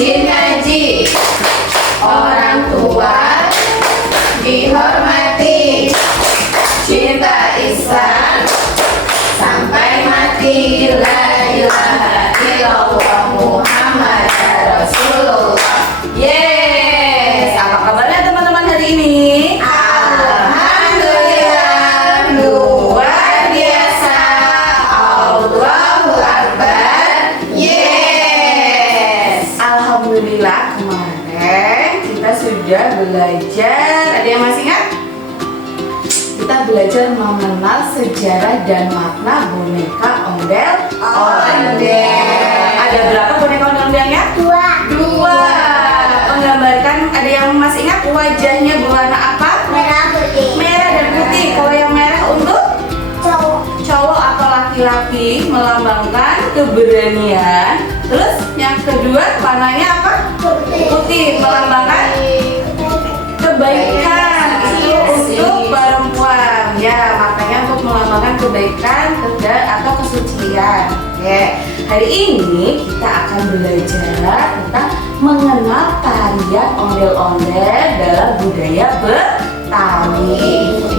rajin ngaji. Orang tua dihormati, cinta Islam sampai mati. La ilaha illallah Muhammad Rasulullah. Yes, apa kabarnya teman-teman hari ini? Alhamdulillah, luar biasa. Allahu Akbar. Yes. Alhamdulillah, kemarin kita sudah belajar. Ada yang masih ingat? Kita belajar mengenal sejarah dan makna boneka ondel-ondel. Ada berapa boneka ondel-ondelnya? Dua. Menggambarkan, ada yang masih ingat wajahnya berwarna apa? Merah putih. Merah dan putih. Kalau yang merah untuk cowok atau laki-laki, melambangkan keberanian. Terus yang kedua warnanya apa? Putih, melambangkan kebaikan. Itu untuk perempuan. Ya, makanya untuk melambangkan kebaikan atau kesucian. Oke. Hari ini kita akan belajar tentang mengenal tarian ondel-ondel dalam budaya Betawi.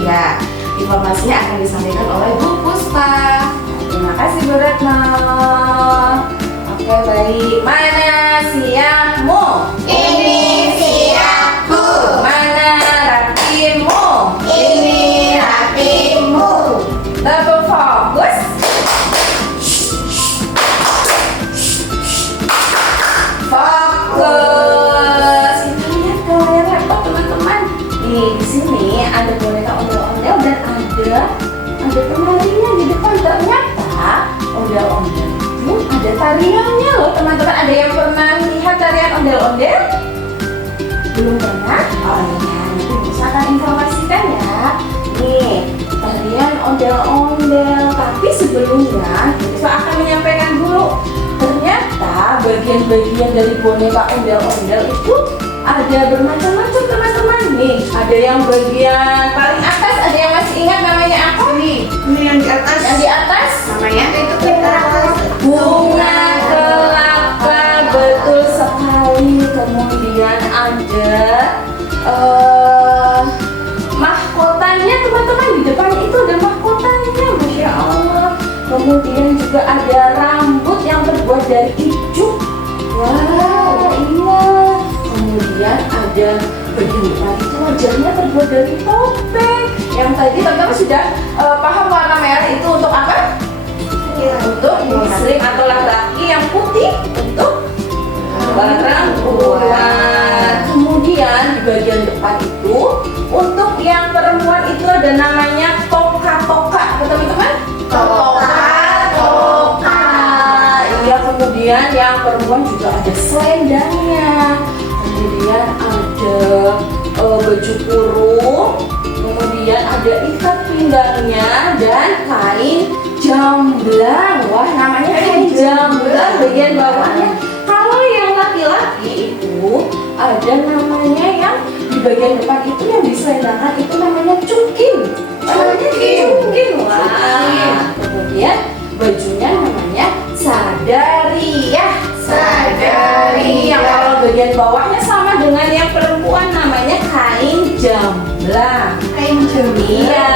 Ya, informasinya akan disampaikan oleh Bu Puspa. Terima kasih Bu Retno. Oke, baik. Mana siapmu? Ini siapku. Mana rapimu? Ini rapimu. Double fokus. Fokus. Kita lihat ke layar laptop teman-teman. Nih, di sini ada boneka ondel-ondel dan ada penarinya di depan. Ternyata ondel-ondel itu ada tariannya loh teman-teman. Ada yang pernah lihat tarian ondel-ondel? Belum pernah? Oh iya, nanti bisa akan informasikan ya. Nih, tarian ondel-ondel. Tapi sebelumnya, kita akan menyampaikan dulu. Ternyata bagian-bagian dari boneka ondel-ondel itu ada bermacam-macam teman-teman. Nih, ada yang bagian paling atas. Ada yang masih ingat namanya apa? Ini yang di atas. Yang di atas Namanya itu kita. bunga kelapa, betul sekali. Kemudian ada mahkotanya teman-teman. Di depan itu ada mahkotanya, Masya Allah. Kemudian juga ada rambut yang terbuat dari ijuk. Wah, iya. Kemudian ada bagian depan itu wajahnya terbuat dari topeng. Yang tadi teman-teman sudah paham warna merah itu untuk apa? Untuk muslim atau laki-laki, yang putih untuk perempuan. Kemudian di bagian depan itu untuk yang perempuan itu ada namanya toka-toka, teman-teman. Toka. Iya, kemudian yang perempuan juga ada selendangnya. Kemudian ada baju kurung. Kemudian ada ikat pinggangnya dan kain jamblang. Wah, namanya kain jamblang bagian bawahnya. Kalau yang laki-laki itu ada namanya yang di bagian depan itu yang diselendangkan itu namanya cukin. Cukin. Wah. Kemudian bajunya namanya sadariyah. Yang kalau bagian bawahnya sama dengan yang perempuan namanya kain jamblang. Iya,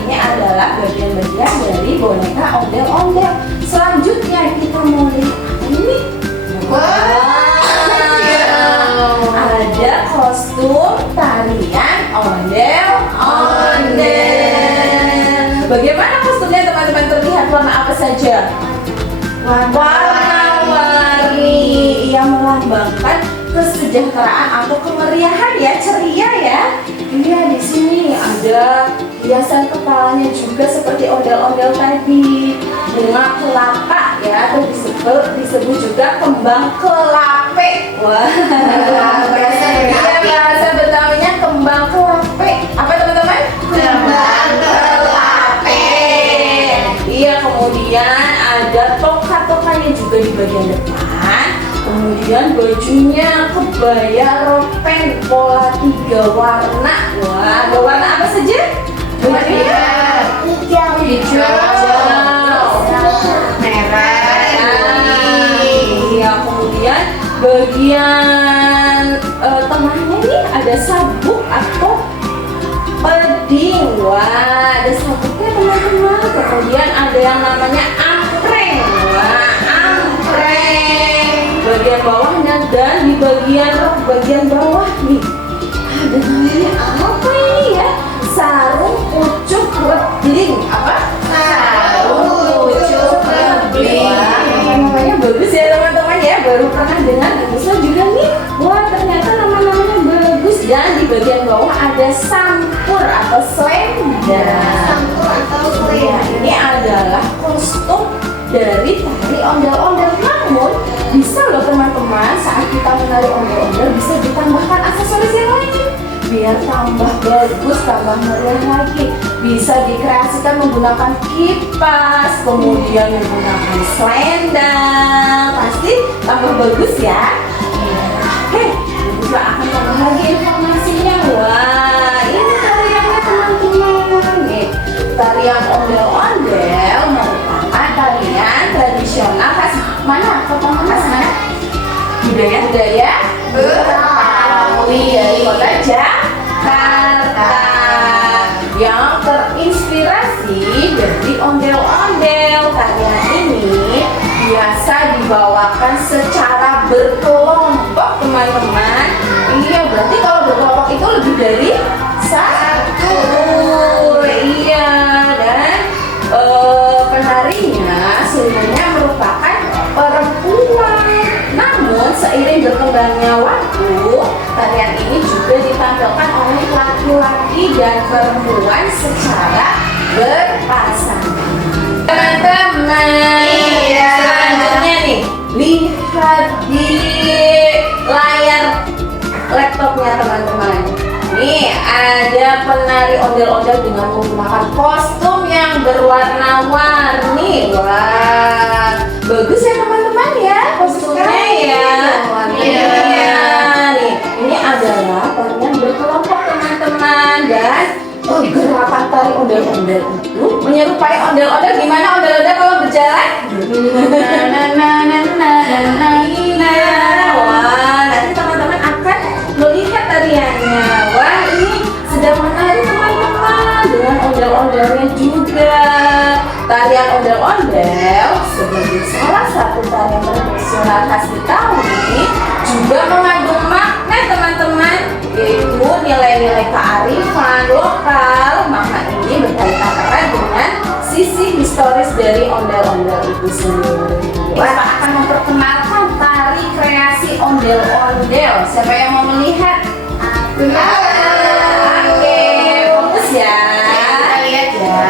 ini adalah bagian-bagian dari boneka ondel-ondel. Selanjutnya kita mau lihat apa ini? Ada kostum tarian ondel-ondel. Bagaimana kostumnya teman-teman? Terlihat warna apa saja? Warna-warni. Ia melambangkan kesejahteraan atau kemeriahan ya, ceria ya. Iya, di sini ada hiasan kepalanya juga seperti ondel-ondel tadi. Bunga kelapa ya, atau disebut juga kembang kelape. Wah, bahasa Betawinya kembang kelape. Apa teman-teman? Kembang kelape. Iya, kemudian ada toka-tokanya juga di bagian depan. Kemudian bajunya kebaya ropen pola 3 warna. Wah, ada warna apa saja? Hijau, merah, iya. Kemudian bagian bagian bawah nih ada namanya apa ini ya? Sarung pucuk lebling. Apa? Sarung pucuk lebling. Wah, namanya bagus ya teman-teman ya. Baru pernah dengar. Bisa juga nih. Wah, ternyata nama-namanya bagus. Dan di bagian bawah ada sampur atau selendang. Sampur atau Ya, ini adalah kostum dari tari ondel-ondel. Namun bisa loh teman-teman, saat kita menari ondel-ondel bisa ditambahkan aksesoris yang lain biar tambah bagus, tambah meriah lagi. Bisa dikreasikan menggunakan kipas, kemudian menggunakan selendang. Pasti tambah bagus ya. Oke, kita akan tambah lagi informasinya. Wah, ini tariannya teman-teman nih. Tarian ondel-ondel merupakan tarian tradisional khas mana? Kota mana? Khas mana? Budaya Betawi dari kota Jakarta yang terinspirasi dari ondel-ondel. Tarian ini biasa dibawakan secara berkelompok teman-teman. Iya, berarti kalau berkelompok itu lebih dari satu. Iya, dan penarinya sebenarnya merupakan perempuan. Namun seiring berkembangnya waktu, tarian ini juga ditampilkan oleh laki-laki dan perempuan secara berpasangan. Teman-teman, Iya. selanjutnya nih, lihat di layar laptopnya teman-teman. Nih ada penari ondel-ondel dengan menggunakan kostum yang berwarna-warni. Wah, bagus ya teman-teman ya kostumnya ya. Iya. Nih, ini adalah tarian berkelompok teman-teman dan gerakan tari ondel-ondel itu menyerupai ondel-ondel. Gimana ondel-ondel kalau berjalan? Wah, nanti teman-teman akan melihat tariannya. Wah, ini sedang menari teman-teman dengan ondel-ondelnya juga. Tarian ondel-ondel sebagai salah satu tarian tradisional khas Betawi juga mengandung makna teman-teman, yaitu nilai-nilai kearifan lokal. Makna ini berkaitan erat dengan sisi historis dari ondel-ondel itu sendiri. Kita akan memperkenalkan tari kreasi ondel-ondel. Siapa yang mau melihat? Oke, fokus ya. Kita lihat ya.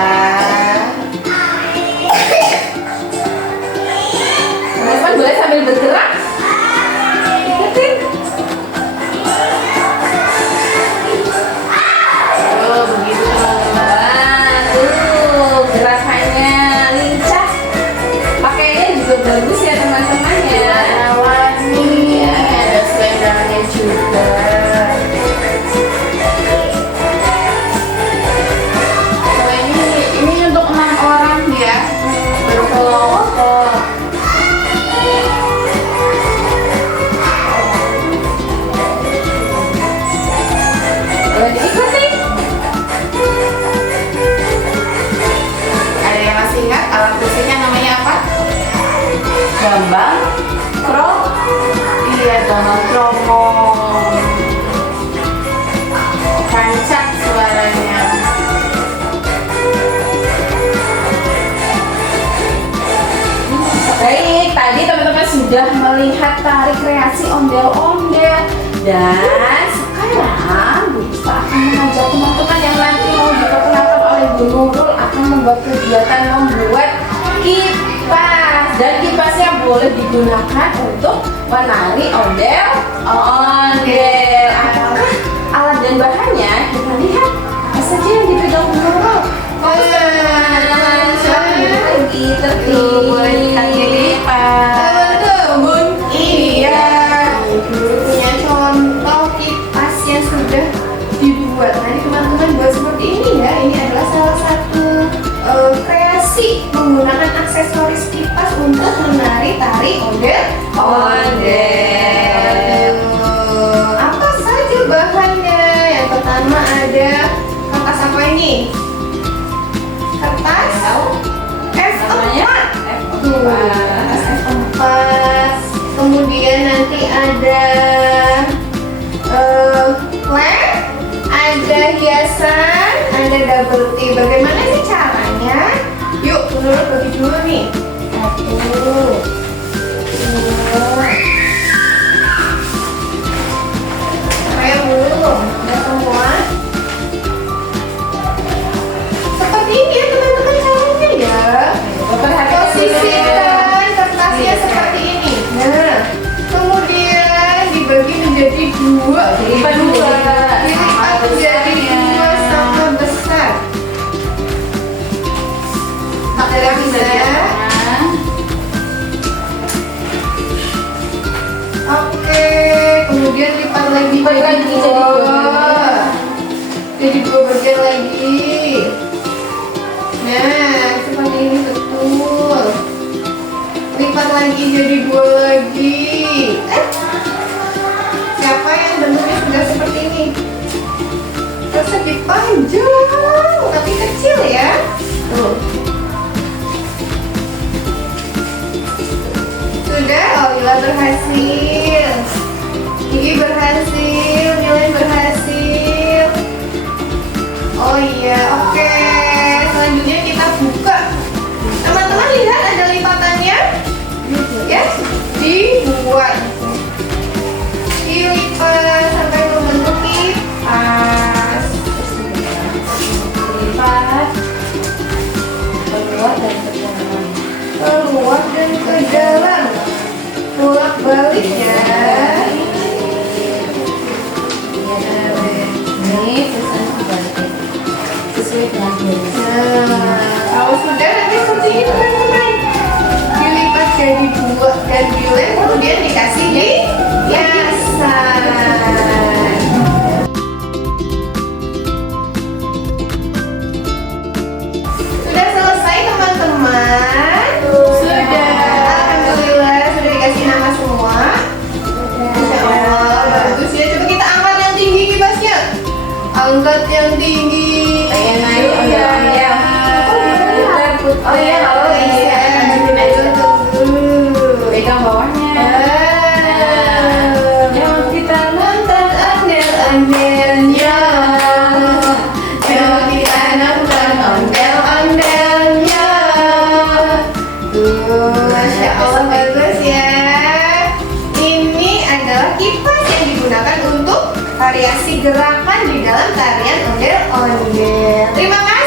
Teman-teman boleh sambil bergerak. Ikutin. Oh, begitu teman-teman. Gerakannya lincah. Pakainya juga bagus ya teman-teman ya. Warna-warni. Ada selendangnya juga. Oh, ini untuk 6 orang ya. Berkelompok. Boleh diikuti. Ada yang masih ingat alat musiknya namanya apa? Gambang, krong, Iya, gambang kromong. Kancak suaranya. Baik, tadi teman-teman sudah melihat tari kreasi ondel-ondel. Dan sekarang Bu Puspa akan mengajak teman-teman yang nanti mau diperkenalkan oleh Bu Nurul akan membuat kegiatan membuat kipas. Dan kipasnya boleh digunakan untuk menari ondel-ondel. Apakah alat dan bahannya? Kita lihat apa saja yang dipegang Bu Nurul. Fokus teman-teman, silakan duduk lagi, tertib. Boleh dikasih lipat. Teman-teman, Iya. Punya contoh kipas yang sudah dibuat. Nah, ini teman-teman buat seperti ini ya. Ini adalah salah satu kreasi menggunakan aksesoris kipas untuk menari tari ondel-ondel. Apa saja bahannya? Yang pertama ada kertas apa ini? Kertas F4. Kertas F4. Kemudian nanti ada bagaimana sih caranya? Yuk, menurut bagi dulu nih. 1, 2, saya belum, udah semua. Seperti ini ya teman-teman caranya ya. Posisikan kertasnya seperti ini. Nah, kemudian dibagi menjadi 2. Dilipat dua. Dilipat menjadi 2 sama besar. Tidak bisa. Oke, kemudian lipat lagi jadi 2. Jadi 2 bagian lagi. Nah, seperti ini betul. Lipat lagi jadi 2 lagi. Siapa yang bentuknya sudah seperti ini? Persegi panjang, tapi kecil ya. Tuh. Sudah, oh Lila berhasil. Gigi berhasil, Milen berhasil. Oh iya, oke. Selanjutnya kita buka. Teman-teman lihat ada lipatannya? Ya, dibuat. Dilipat sampai membentuk kipas. Lipat. Keluar dan ke dalam. Keluar dan ke dalam. Bolak balik ya. Ini pesan kebalikan. Sesuai dengan jenis. Nah, kalau sudah nanti seperti ini teman-teman. Dilipat jadi 2 dan dilem, kemudian dikasih di hiasan. Sudah selesai teman-teman. Sudah. Alhamdulillah sudah dikasih nama semua. Masya Allah, bagus ya. Coba kita angkat yang tinggi kibasnya. Angkat yang tinggi. Pengen naik Iya. ondel-ondel. Oh iya, kalau Iya. lanjutin aja. Tunggu. Pegang bawahnya. Yang kita nonton ondel-ondelnya. Yang kita nonton ondel-ondelnya. Tuh, Masya Allah bagus ya. Ini adalah kipas yang digunakan untuk variasi gerakan di dalam tarian ondel-ondel. Terima kasih.